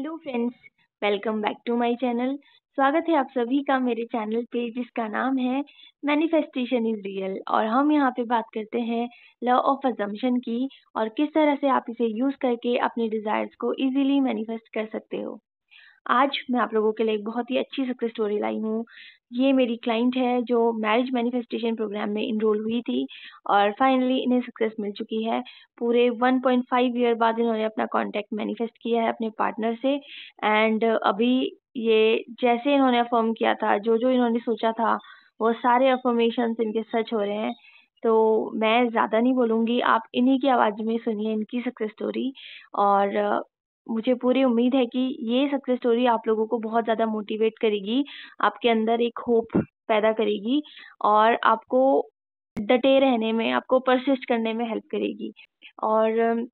Hello friends, welcome back to my channel. स्वागत है आप सभी का मेरे चैनल पे जिसका नाम है मैनिफेस्टेशन इज रियल। और हम यहाँ पे बात करते हैं लॉ ऑफ अजम्पशन की और किस तरह से आप इसे यूज करके अपने डिजायर्स को इजीली मैनिफेस्ट कर सकते हो। आज मैं आप लोगों के लिए एक बहुत ही अच्छी सक्सेस स्टोरी लाई हूँ। ये मेरी क्लाइंट है जो मैरिज मैनिफेस्टेशन प्रोग्राम में इनरोल हुई थी और फाइनली इन्हें सक्सेस मिल चुकी है। पूरे 1.5 ईयर बाद इन्होंने अपना कॉन्टैक्ट मैनिफेस्ट किया है अपने पार्टनर से। एंड अभी ये जैसे इन्होंने अफर्म किया था, जो जो इन्होंने सोचा था, वो सारे अफर्मेशंस इनके सच हो रहे हैं। तो मैं ज़्यादा नहीं बोलूँगी, आप इन्हीं की आवाज़ में सुनिए इनकी सक्सेस स्टोरी। और मुझे पूरी उम्मीद है कि ये सक्सेस स्टोरी आप लोगों को बहुत ज़्यादा मोटिवेट करेगी, आपके अंदर एक होप पैदा करेगी और आपको डटे रहने में, आपको परसिस्ट करने में हेल्प करेगी। और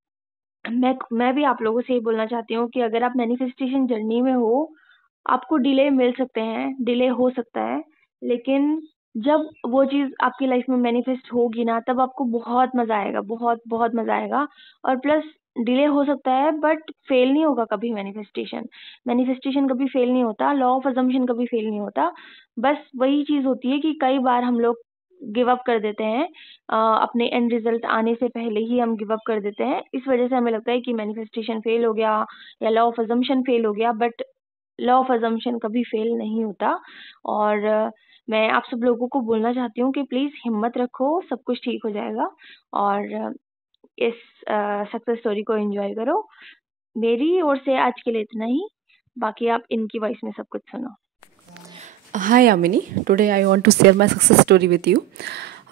मैं भी आप लोगों से ये बोलना चाहती हूँ कि अगर आप मैनिफेस्टेशन जर्नी में हो, आपको डिले मिल सकते हैं, डिले हो सकता है, लेकिन जब वो चीज़ आपकी लाइफ में मैनिफेस्ट होगी ना, तब आपको बहुत मज़ा आएगा, बहुत बहुत मज़ा आएगा। और प्लस डिले हो सकता है बट फेल नहीं होगा कभी मैनिफेस्टेशन। मैनिफेस्टेशन कभी फेल नहीं होता, लॉ ऑफ अजम्पशन कभी फेल नहीं होता। बस वही चीज़ होती है कि कई बार हम लोग गिव अप कर देते हैं। अपने एंड रिजल्ट आने से पहले ही हम गिव अप कर देते हैं। इस वजह से हमें लगता है कि मैनिफेस्टेशन फेल हो गया या लॉ ऑफ अजम्पशन फेल हो गया, बट लॉ ऑफ अजम्पशन कभी फेल नहीं होता। और मैं आप सब लोगों को बोलना चाहती हूँ कि प्लीज़ हिम्मत रखो, सब कुछ ठीक हो जाएगा। और इस सक्सेस स्टोरी को एंजॉय करो। मेरी ओर से आज के लिए इतना ही, बाकी आप इनकी वॉइस में सब कुछ सुनो। Hi Amini, today I want to share my success story with you.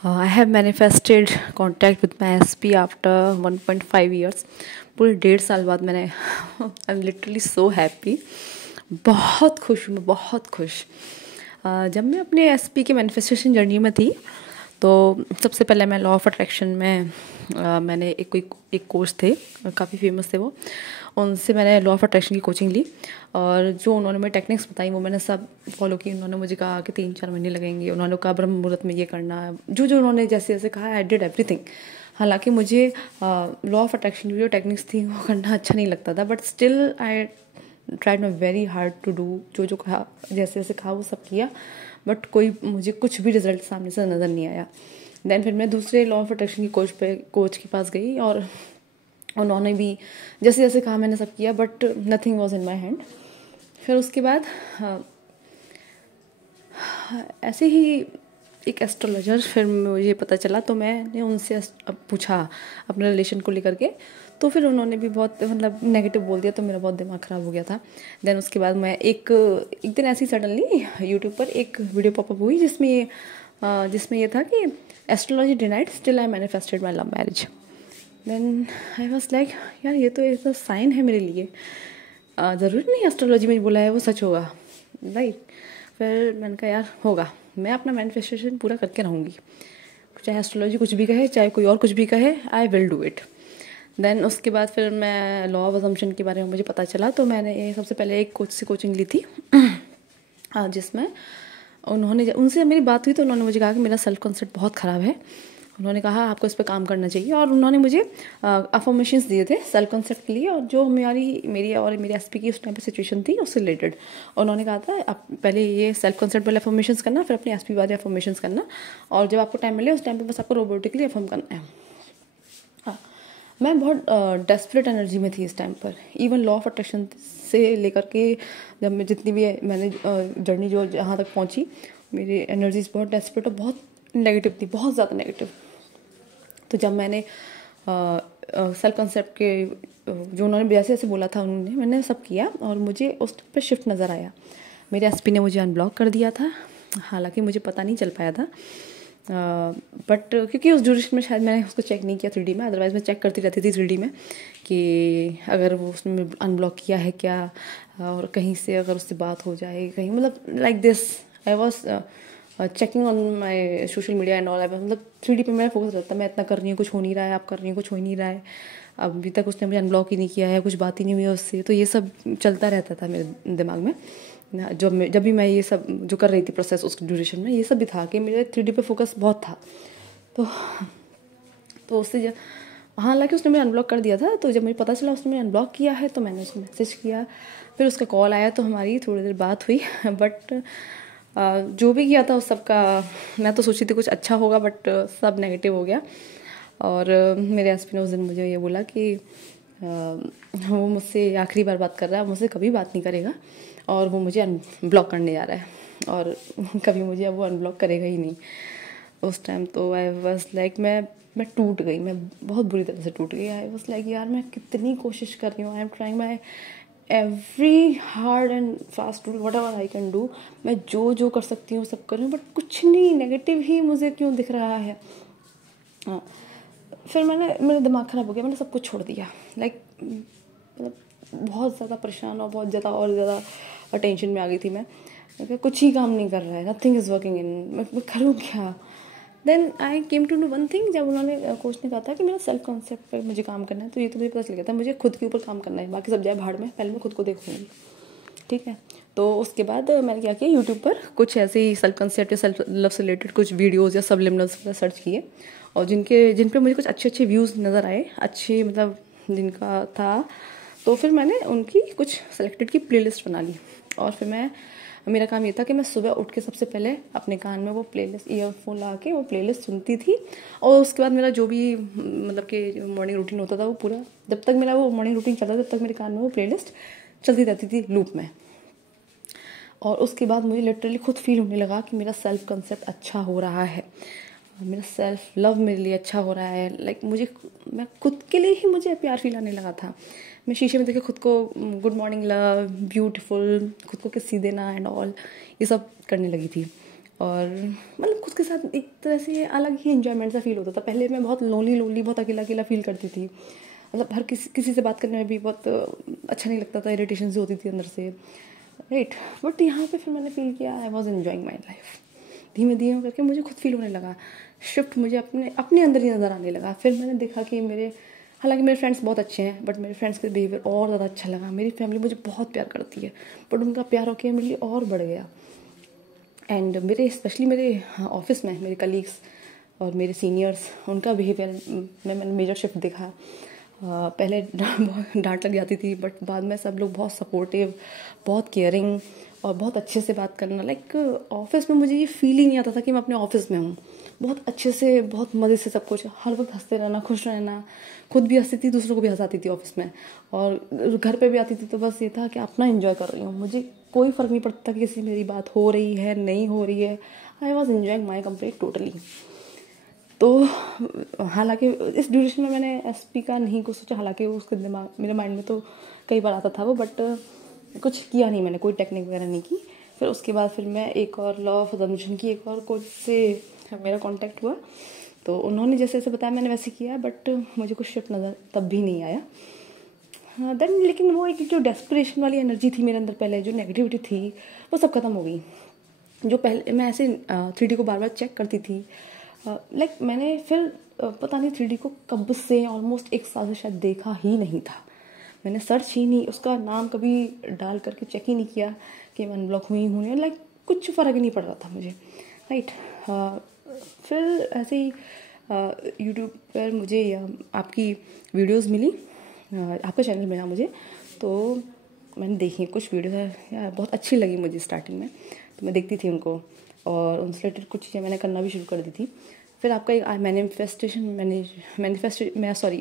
I have manifested contact with my SP after 1.5 years. पूरे 1.5 साल बाद मैंने I am literally so happy, बहुत खुश हूँ मैं, बहुत खुश। जब मैं अपने SP के मैनिफेस्टेशन जर्नी में थी तो सबसे पहले मैं लॉ ऑफ अट्रैक्शन में मैंने एक कोच थे, काफ़ी फेमस थे वो, उनसे मैंने लॉ ऑफ अट्रैक्शन की कोचिंग ली और जो उन्होंने मुझे टेक्निक्स बताई वो मैंने सब फॉलो की। उन्होंने मुझे कहा कि 3-4 महीने लगेंगे, उन्होंने कहा ब्रह्म मुहूर्त में ये करना है, जो जो उन्होंने जैसे जैसे कहा आई डिड एवरीथिंग। हालांकि मुझे लॉ ऑफ अट्रैक्शन की जो टेक्निक्स थी वो करना अच्छा नहीं लगता था, but still I tried my very hard to do, जो जो कहा जैसे जैसे कहा वो सब किया, बट मुझे कुछ भी रिजल्ट सामने से नज़र नहीं आया। देन फिर मैं दूसरे लॉ ऑफ अट्रैक्शन की कोच के पास गई और उन्होंने भी जैसे जैसे कहा मैंने सब किया, but nothing was in my hand. फिर उसके बाद ऐसे ही एक एस्ट्रोलॉजर, फिर मुझे पता चला तो मैंने उनसे पूछा अपने रिलेशन को लेकर के, तो फिर उन्होंने भी बहुत मतलब नेगेटिव बोल दिया, तो मेरा बहुत दिमाग ख़राब हो गया था। देन उसके बाद मैं एक दिन ऐसी सडनली यूट्यूब पर एक वीडियो पॉपअप हुई जिसमें ये था कि astrology denied still I manifested my love marriage. Then I was like यार ये तो साइन है मेरे लिए, ज़रूरी नहीं एस्ट्रोलॉजी में बोला है वो सच होगा, राइट। फिर मैंने कहा यार होगा, मैं अपना मैनिफेस्टेशन पूरा करके रहूँगी, चाहे एस्ट्रोलॉजी कुछ भी कहे, चाहे कोई और कुछ भी कहे, I will do it. Then उसके बाद फिर मैं लॉ ऑफ अजम्पशन के बारे में मुझे पता चला, तो मैंने सबसे पहले एक कोच से कोचिंग ली थी जिसमें उनसे मेरी बात हुई तो उन्होंने मुझे कहा कि मेरा सेल्फ कॉन्सेप्ट बहुत ख़राब है। उन्होंने कहा आपको इस पर काम करना चाहिए और उन्होंने मुझे अफर्मेशंस दिए थे सेल्फ कॉन्सेप्ट के लिए, और जो मेरी और मेरे SP की उस टाइम पे सिचुएशन थी उससे रिलेटेड। उन्होंने कहा था आप पहले ये सेल्फ कॉन्सेप्ट वाले अफर्मेशंस करना, फिर अपने SP वाले अफर्मेशंस करना, और जब आपको टाइम मिले उस टाइम पे बस आपको रोबोटिकली अफर्म करना है। हाँ, मैं बहुत डेस्परेट एनर्जी में थी इस टाइम पर। इवन लॉ ऑफ अट्रैक्शन से लेकर के जब मैं जितनी भी मैंने जर्नी जो जहाँ तक पहुँची, मेरी एनर्जीज बहुत डेस्परेट और बहुत नेगेटिव थी, बहुत ज़्यादा नेगेटिव। तो जब मैंने सेल्फ कंसेप्ट के जो उन्होंने जैसे जैसे बोला था मैंने सब किया और मुझे उस पर शिफ्ट नज़र आया। मेरे SP ने मुझे अनब्लॉक कर दिया था, हालांकि मुझे पता नहीं चल पाया था, बट क्योंकि उस ड्यूरेशन में शायद मैंने उसको चेक नहीं किया 3D में, अदरवाइज़ मैं चेक करती रहती थी 3D में कि अगर वो उसने अनब्लॉक किया है क्या, और कहीं से अगर उससे बात हो जाए कहीं, मतलब like this I was checking on my social media and all. मतलब 3D पे मेरा फोकस रहता है, मैं इतना कर रही हूँ कुछ हो नहीं रहा है, आप कर रही हूँ कुछ हो ही नहीं रहा है, अभी तक उसने मुझे अनब्लॉक ही नहीं किया है, कुछ बात ही नहीं हुई उससे। तो ये सब चलता रहता था मेरे दिमाग में जब भी मैं ये सब जो कर रही थी प्रोसेस उस ड्यूरेशन में, ये सब भी था कि मेरे 3D पे फोकस बहुत था। तो उससे हालांकि उसने मुझे अनब्लॉक कर दिया था, तो जब मुझे पता चला उसने मुझे अनब्लॉक किया है तो मैंने उसको मैसेज किया, फिर उसका कॉल आया तो हमारी थोड़ी देर बात हुई। बट जो भी किया था उस सब का, मैं तो सोची थी कुछ अच्छा होगा बट सब नेगेटिव हो गया। और मेरे हस्बैंड ने उस दिन मुझे ये बोला कि वो मुझसे आखिरी बार बात कर रहा है, मुझसे कभी बात नहीं करेगा और वो मुझे अनब्लॉक करने जा रहा है और कभी मुझे अब वो अनब्लॉक करेगा ही नहीं। उस टाइम तो आई वाज लाइक मैं टूट गई, मैं बहुत बुरी तरह से टूट गई। आई वाज लाइक यार मैं कितनी कोशिश कर रही हूँ, I am trying my every hard and fast to whatever I can do, मैं जो जो कर सकती हूँ सब कर रही हूँ, बट कुछ नहीं, नेगेटिव ही मुझे क्यों दिख रहा है। हाँ, फिर मेरा दिमाग ख़राब हो गया, मैंने सब कुछ छोड़ दिया। लाइक मतलब बहुत ज़्यादा परेशान और बहुत ज़्यादा और ज़्यादा टेंशन में आ गई थी मैं। कुछ ही काम नहीं कर रहा है, नथिंग इज़ वर्किंग इन, मैं करूँ क्या। Then I came to know one thing, जब उन्होंने कोच ने कहा था कि मेरा सेल्फ कॉन्सेप्ट पर मुझे काम करना है, तो ये तो मुझे पता चल गया था मुझे खुद के ऊपर काम करना है, बाकी सब जाए भाड़ में, पहले मैं खुद को देखूँगी। ठीक है, तो उसके बाद मैंने क्या किया, यूट्यूब पर कुछ ऐसे ही सेल्फ कंसेप्ट या सेल्फ लव से रिलेटेड कुछ वीडियोज़ या सबलिमिनल्स सर्च किए, और जिन पे मुझे कुछ अच्छे अच्छे व्यूज़ नज़र आए, अच्छे मतलब जिनका था, तो फिर मैंने उनकी कुछ सेलेक्टेड की प्लेलिस्ट बना ली। और फिर मेरा काम ये था कि मैं सुबह उठ के सबसे पहले अपने कान में वो प्लेलिस्ट, ईयरफोन ला के वो प्लेलिस्ट सुनती थी, और उसके बाद मेरा जो भी मतलब कि मॉर्निंग रूटीन होता था वो पूरा, जब तक मेरा वो मॉर्निंग रूटीन चलता था तब तक मेरे कान में वो प्लेलिस्ट चलती रहती थी लूप में। और उसके बाद मुझे लिटरली खुद फील होने लगा कि मेरा सेल्फ कंसेप्ट अच्छा हो रहा है, मेरा सेल्फ लव मेरे लिए अच्छा हो रहा है। लाइक मैं खुद के लिए ही मुझे प्यार फील आने लगा था। मैं शीशे में देखे खुद को गुड मॉर्निंग लव, ब्यूटीफुल, खुद को किसी देना एंड ऑल, ये सब करने लगी थी। और मतलब खुद के साथ एक तरह से अलग ही एंजॉयमेंट सा फील होता था। पहले मैं बहुत लोनली बहुत अकेला अकेला फील करती थी, मतलब हर किसी से बात करने में भी बहुत अच्छा नहीं लगता था, इरिटेशन से होती थी अंदर से, राइट। बट यहाँ पे फिर मैंने फील किया I was enjoying my life. धीमे धीमे करके मुझे खुद फील होने लगा, शिफ्ट मुझे अपने अंदर ही नज़र आने लगा। फिर मैंने देखा कि हालांकि मेरे फ्रेंड्स बहुत अच्छे हैं, बट मेरे फ्रेंड्स का बिहेवियर और ज़्यादा अच्छा लगा। मेरी फैमिली मुझे बहुत प्यार करती है, बट उनका प्यार होकर मेरे लिए और बढ़ गया। एंड स्पेशली मेरे ऑफिस में मेरे कलीग्स और मेरे सीनियर्स, उनका बिहेवियर में मैंने मेजर शिफ्ट देखा। पहले डांट लग जाती थी, बट बाद में सब लोग बहुत सपोर्टिव, बहुत केयरिंग और बहुत अच्छे से बात करना। लाइक ऑफिस में मुझे ये फील ही नहीं आता था कि मैं अपने ऑफिस में हूँ। बहुत अच्छे से, बहुत मज़े से सब कुछ, हर वक्त हंसते रहना, खुश रहना, खुद भी हंसती थी, दूसरों को भी हंसाती थी ऑफिस में। और घर पे भी आती थी तो बस ये था कि अपना एंजॉय कर रही हूँ, मुझे कोई फ़र्क नहीं पड़ता कि किसी मेरी बात हो रही है नहीं हो रही है। I was enjoying my complete totally. तो हालांकि इस ड्यूरेशन में मैंने एसपी का नहीं कुछ सोचा, हालांकि उसके दिमाग मेरे माइंड में तो कई बार आता था वो, बट कुछ किया नहीं मैंने, कोई टेक्निक वगैरह नहीं की। फिर उसके बाद फिर मैं एक और लॉ ऑफ अजम्पशन की एक और कोच से मेरा कांटेक्ट हुआ, तो उन्होंने जैसे जैसे बताया मैंने वैसे किया, बट मुझे कुछ शिफ्ट नज़र तब भी नहीं आया। हाँ देन, लेकिन वो एक जो डेस्परेशन वाली एनर्जी थी मेरे अंदर पहले, जो नेगेटिविटी थी, वो सब खत्म हो गई। जो पहले मैं ऐसे 3D को बार बार चेक करती थी, लाइक मैंने फिर पता नहीं 3D को कब से ऑलमोस्ट 1 साल से शायद देखा ही नहीं था। मैंने सर्च ही नहीं, उसका नाम कभी डाल करके चेक ही नहीं किया कि मैं अनब्लॉक हुई हूँ नहीं, लाइक कुछ फ़र्क ही नहीं पड़ रहा था मुझे, राइट। फिर ऐसे ही यूट्यूब पर मुझे आपकी वीडियोस मिली, आपका चैनल मिला मुझे, तो मैंने देखी कुछ वीडियो यार बहुत अच्छी लगी मुझे स्टार्टिंग में, तो मैं देखती थी उनको और उनसे रिलेटेड कुछ चीज़ें मैंने करना भी शुरू कर दी थी। फिर आपका एक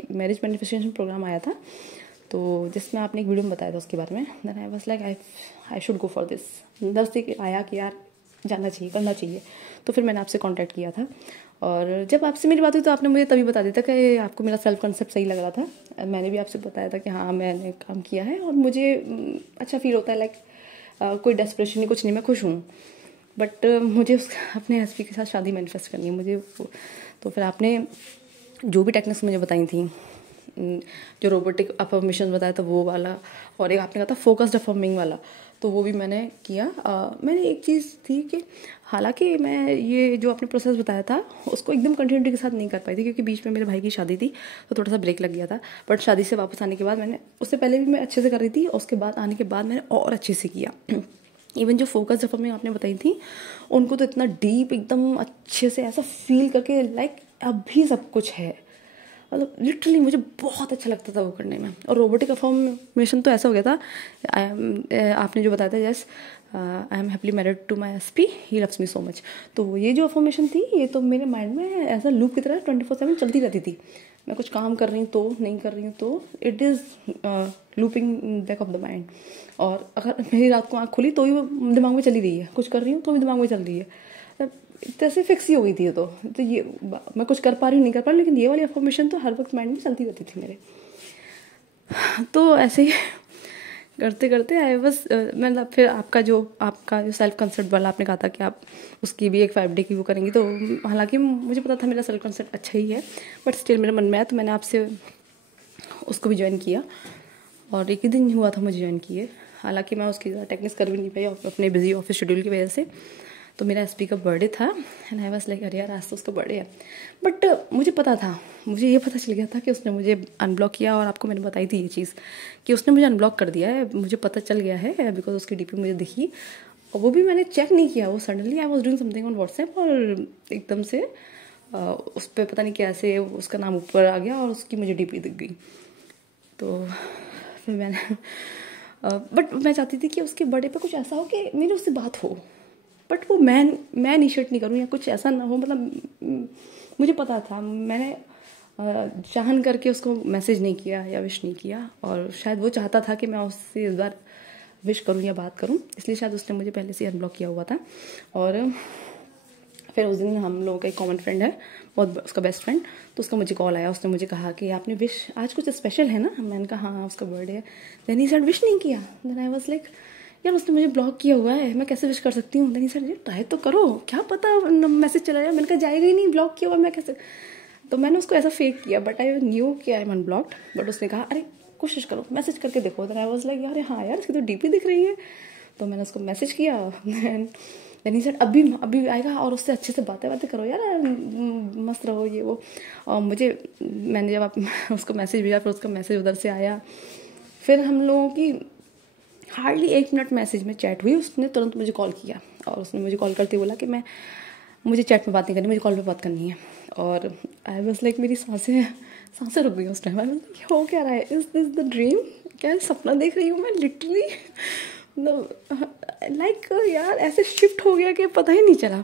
मैरिज मैनिफेस्टेशन प्रोग्राम आया था, तो जिसमें आपने एक वीडियो में बताया था उसके बारे में। Then I was like I should go for this. अंदर से आया कि यार जाना चाहिए, करना चाहिए। तो फिर मैंने आपसे कांटेक्ट किया था, और जब आपसे मेरी बात हुई तो आपने मुझे तभी बता दिया था कि आपको मेरा सेल्फ कॉन्सेप्ट सही लग रहा था। मैंने भी आपसे बताया था कि हाँ मैंने काम किया है और मुझे अच्छा फील होता है, लाइक कोई डेस्परेशन नहीं, कुछ नहीं, मैं खुश हूँ। बट मुझे अपने एसपी के साथ शादी मैनिफेस्ट करनी है मुझे। तो फिर आपने जो भी टेक्निक्स मुझे बताई थी, जो रोबोटिक अफर्मेशन बताया था वो वाला, और एक आपने कहा था फोकस्ड अफर्मिंग वाला, तो वो भी मैंने किया। मैंने एक चीज़ थी कि हालांकि मैं ये जो आपने प्रोसेस बताया था उसको एकदम कंटिन्यूटी के साथ नहीं कर पाई थी, क्योंकि बीच में मेरे भाई की शादी थी तो थोड़ा सा ब्रेक लग गया था। बट शादी से वापस आने के बाद मैंने, उससे पहले भी मैं अच्छे से कर रही थी, उसके बाद आने के बाद मैंने और अच्छे से किया। इवन जो फोकस अफर्मिंग आपने बताई थी उनको तो इतना डीप एकदम अच्छे से ऐसा फील करके, लाइक अभी सब कुछ है, मतलब लिटरली मुझे बहुत अच्छा लगता था वो करने में। और रोबोटिक अफर्मेशन तो ऐसा हो गया था, आपने जो बताया था, yes I am happily married to my SP, he loves me so much. तो ये जो अफर्मेशन थी ये तो मेरे माइंड में ऐसा लूप की तरह 24/7 चलती रहती थी। मैं कुछ काम कर रही हूँ तो, नहीं कर रही हूँ तो, it is looping back of the mind. और अगर मेरी रात को आँख खुली तो ही वो दिमाग में चली रही है, कुछ कर रही हूँ तो भी दिमाग में चल रही है। जैसे फिक्स ही हो गई थी तो ये मैं कुछ कर पा रही हूँ, नहीं कर पा रही, लेकिन ये वाली अफर्मेशन तो हर वक्त माइंड में चलती रहती थी मेरे। तो ऐसे ही करते करते आई बस मतलब फिर आपका जो सेल्फ कंसेप्ट वाला आपने कहा था कि आप उसकी भी एक 5 डे की वो करेंगी, तो हालांकि मुझे पता था मेरा सेल्फ कंसेप्ट अच्छा ही है, बट स्टिल मेरे मन में आया तो मैंने आपसे उसको भी ज्वाइन किया। और एक ही दिन हुआ था मुझे ज्वाइन किए, हालांकि मैं उसकी ज़्यादा टेक्निक्स कर भी नहीं पाई अपने बिजी ऑफिस शेड्यूल की वजह से। तो मेरा एसपी का बर्थडे था एंड आई वाज लाइक अरे यार आज तो उसका बर्थडे है। बट मुझे पता था, मुझे ये पता चल गया था कि उसने मुझे अनब्लॉक किया, और आपको मैंने बताई थी ये चीज़ कि उसने मुझे अनब्लॉक कर दिया है, मुझे पता चल गया है बिकॉज उसकी डीपी मुझे दिखी, और वो भी मैंने चेक नहीं किया। वो suddenly I was doing something on WhatsApp और एकदम से उस पर पता नहीं कैसे उसका नाम ऊपर आ गया और उसकी मुझे डीपी दिख गई। तो फिर मैंने बट मैं चाहती थी कि उसके बर्थडे पे कुछ ऐसा हो कि मेरी उससे बात हो, बट वो मैं इनिशिएट नहीं करूँ या कुछ ऐसा ना हो। मतलब मुझे पता था, मैंने चाहन करके उसको मैसेज नहीं किया या विश नहीं किया, और शायद वो चाहता था कि मैं उससे इस बार विश करूँ या बात करूँ, इसलिए शायद उसने मुझे पहले से अनब्लॉक किया हुआ था। और फिर उस दिन हम लोगों का एक कॉमन फ्रेंड है, बहुत उसका बेस्ट फ्रेंड, तो उसका मुझे कॉल आया, उसने मुझे कहा कि आपने विश आज कुछ स्पेशल है ना। मैंने कहा हाँ उसका बर्थडे है। देन ही सेड विश नहीं किया। देन आई वाज लाइक यार उसने मुझे ब्लॉक किया हुआ है, मैं कैसे विश कर सकती हूँ। देन ही सेड ट्राई तो करो, क्या पता मैसेज चला जाए। मैंने कहा जाएगा ही नहीं, ब्लॉक किया हुआ मैं कैसे। तो मैंने उसको ऐसा फेक किया, बट आई न्यू कि आई एम अनब्लॉक्ड। बट उसने कहा अरे कोशिश करो, मैसेज करके देखो। देन आई वाज लाइक यार हाँ यार इसकी तो डीपी दिख रही है। तो मैंने उसको मैसेज किया, देन ही सेड अभी आएगा और उससे अच्छे से बातें करो यार, मस्त रहो ये वो। और मैंने जब उसको मैसेज भेजा, फिर उसका मैसेज उधर से आया, फिर हम लोगों की हार्डली 1 मिनट मैसेज में चैट हुई। उसने तुरंत मुझे कॉल किया और उसने मुझे कॉल करते बोला कि मुझे चैट में बात नहीं करनी, मुझे कॉल पे बात करनी है। और आई वाज लाइक मेरी सांसें रुक गई उस टाइम। आई वाज लाइक हो क्या रहा है, इज दिस द ड्रीम, क्या सपना देख रही हूँ मैं लिटरली। लाइक यार ऐसे शिफ्ट हो गया कि पता ही नहीं चला।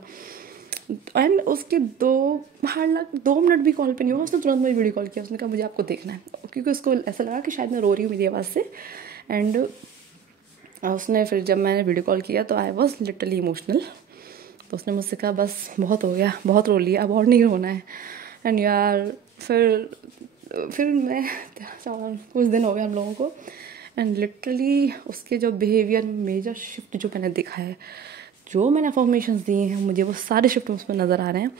एंड उसके 2 मिनट भी कॉल पे नहीं हुआ, उसने तुरंत मुझे वीडियो कॉल किया। उसने कहा मुझे आपको देखना है, क्योंकि उसको ऐसा लगा कि शायद मैं रो रही हूँ मेरी आवाज़ से। एंड उसने फिर जब मैंने वीडियो कॉल किया तो आई वॉज लिटरली इमोशनल। तो उसने मुझसे कहा बस बहुत हो गया, बहुत रो लिया, अब और नहीं रोना है। एंड यार फिर मैं कुछ दिन हो गए हम लोगों को, एंड लिटरली उसके जो बिहेवियर मेजर शिफ्ट जो मैंने देखा है, जो मैंने अफर्मेशंस दिए हैं मुझे, वो सारे शिफ्ट उसमें नज़र आ रहे हैं।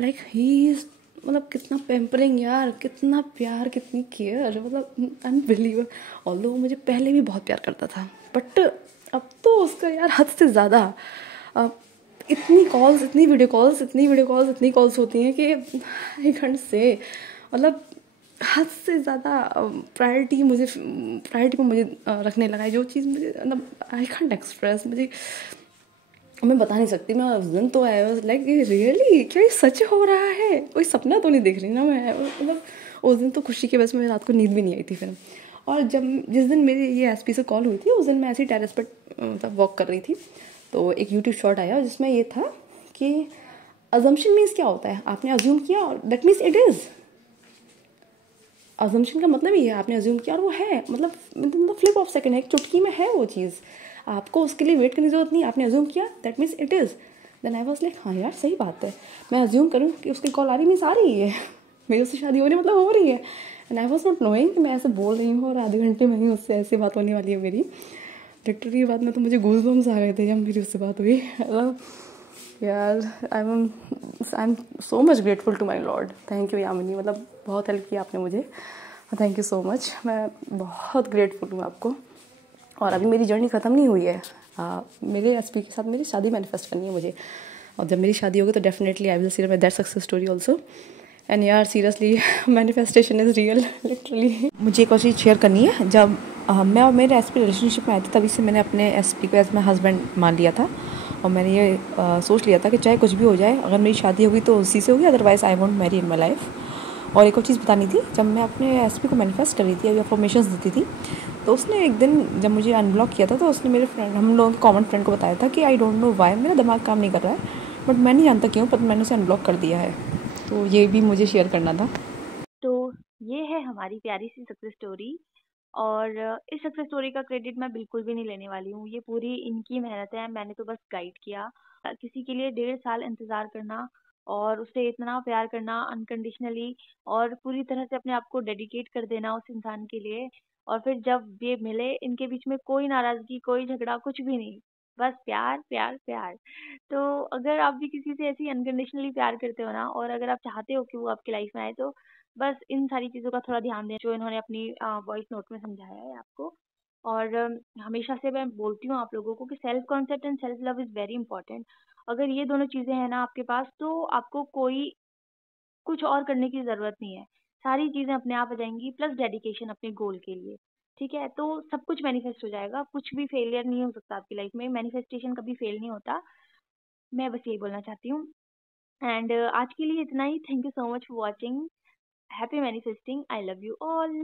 लाइक ही इज़ मतलब कितना पैम्परिंग यार, कितना प्यार, कितनी केयर, मतलब अनबिलीवर। ऑल्दो वो मुझे पहले भी बहुत प्यार करता था, बट अब तो उसका यार हद से ज़्यादा। इतनी वीडियो कॉल्स होती हैं कि आई कांट से, मतलब हद से ज़्यादा प्रायोरिटी पे मुझे रखने लगा है। जो चीज़ मुझे मतलब आई कांट एक्सप्रेस, मैं बता नहीं सकती। मैं उस दिन तो आई वाज लाइक रियली क्या ये सच हो रहा है, कोई सपना तो नहीं देख रही ना मैं। मतलब उस दिन तो खुशी की वजह से मेरी रात को नींद भी नहीं आई थी फिर। और जिस दिन मेरी ये एसपी से कॉल हुई थी, उस दिन मैं ऐसी टेरेस पर मतलब वॉक कर रही थी, तो एक यूट्यूब शॉर्ट आया जिसमें ये था कि अजम्पशन मीन्स क्या होता है, आपने अज्यूम किया और that means it is. Assumption का मतलब ये है, आपने अज्यूम किया और वो है, मतलब फ्लिप ऑफ सेकंड है, एक चुटकी में है वो चीज़, आपको उसके लिए वेट करने की जरूरत नहीं, आपने अज्यूम किया that means it is. Then I was like हाँ यार सही बात है, मैं अज्यूम करूँ कि उसकी कॉल आ रही मीन्स आ रही है, मेरी उससे शादी हो रही मतलब हो रही है। And I was not knowing कि मैं ऐसे बोल रही हूँ और आधे घंटे में ही उससे ऐसी बात होने वाली है मेरी। लिटरली बात में तो मुझे गूज़बम्स आ गए थे जब मेरी उससे बात हुई। मतलब यार I am so much grateful to my lord. Thank you Yamini, मतलब बहुत हेल्प किया आपने मुझे, थैंक यू सो मच। मैं बहुत ग्रेटफुल हूँ आपको। और अभी मेरी जर्नी ख़त्म नहीं हुई है। मेरे एसपी के साथ मेरी शादी मैनिफेस्ट करनी है मुझे, और जब मेरी शादी होगी तो definitely I will share my that success story also. And यार seriously manifestation is real literally. मुझे एक और चीज़ शेयर करनी है। जब मैं और मेरे एसपी रिलेशनशिप में आई थी, तभी से मैंने अपने एसपी को एज माई हस्बैंड मान लिया था, और मैंने ये सोच लिया था कि चाहे कुछ भी हो जाए, अगर मेरी शादी होगी तो उसी से होगी, otherwise I won't marry in my life. और एक और चीज़ बतानी थी, जब मैं अपने एसपी को मैनिफेस्ट कर रही थी, अफर्मेशंस देती थी, तो उसने एक दिन जब मुझे अनब्लॉक किया था, तो उसने मेरे फ्रेंड, हम लोगों के कॉमन फ्रेंड को बताया था कि आई डोंट नो वाई मेरा दिमाग काम नहीं कर रहा है, बट मैं नहीं जानता क्यों, पर मैंने उसे अनब्लॉक कर दिया है। तो ये भी मुझे शेयर करना था। तो ये है हमारी प्यारी सी सक्सेस स्टोरी। और इस सक्सेस स्टोरी का क्रेडिट मैं बिल्कुल भी नहीं लेने वाली हूँ, ये पूरी इनकी मेहनत है, मैंने तो बस गाइड किया। किसी के लिए 1.5 साल इंतज़ार करना और उसे इतना प्यार करना अनकंडीशनली और पूरी तरह से अपने आप को डेडिकेट कर देना उस इंसान के लिए, और फिर जब ये मिले, इनके बीच में कोई नाराज़गी, कोई झगड़ा, कुछ भी नहीं, बस प्यार, प्यार, प्यार। तो अगर आप भी किसी से ऐसे ही अनकंडीशनली प्यार करते हो ना, और अगर आप चाहते हो कि वो आपकी लाइफ़ में आए, तो बस इन सारी चीज़ों का थोड़ा ध्यान दें, जो इन्होंने अपनी वॉइस नोट में समझाया है आपको। और हमेशा से मैं बोलती हूँ आप लोगों को कि self concept and self love is very important. अगर ये दोनों चीज़ें हैं ना आपके पास, तो आपको कोई कुछ और करने की ज़रूरत नहीं है। सारी चीज़ें अपने आप आ जाएँगी, प्लस डेडिकेशन अपने गोल के लिए, ठीक है? तो सब कुछ मैनिफेस्ट हो जाएगा, कुछ भी फेलियर नहीं हो सकता आपकी लाइफ़ में, मैनिफेस्टेशन कभी फेल नहीं होता। मैं बस यही बोलना चाहती हूँ। एंड आज के लिए इतना ही। Thank you so much for watching. Happy manifesting. I love you all.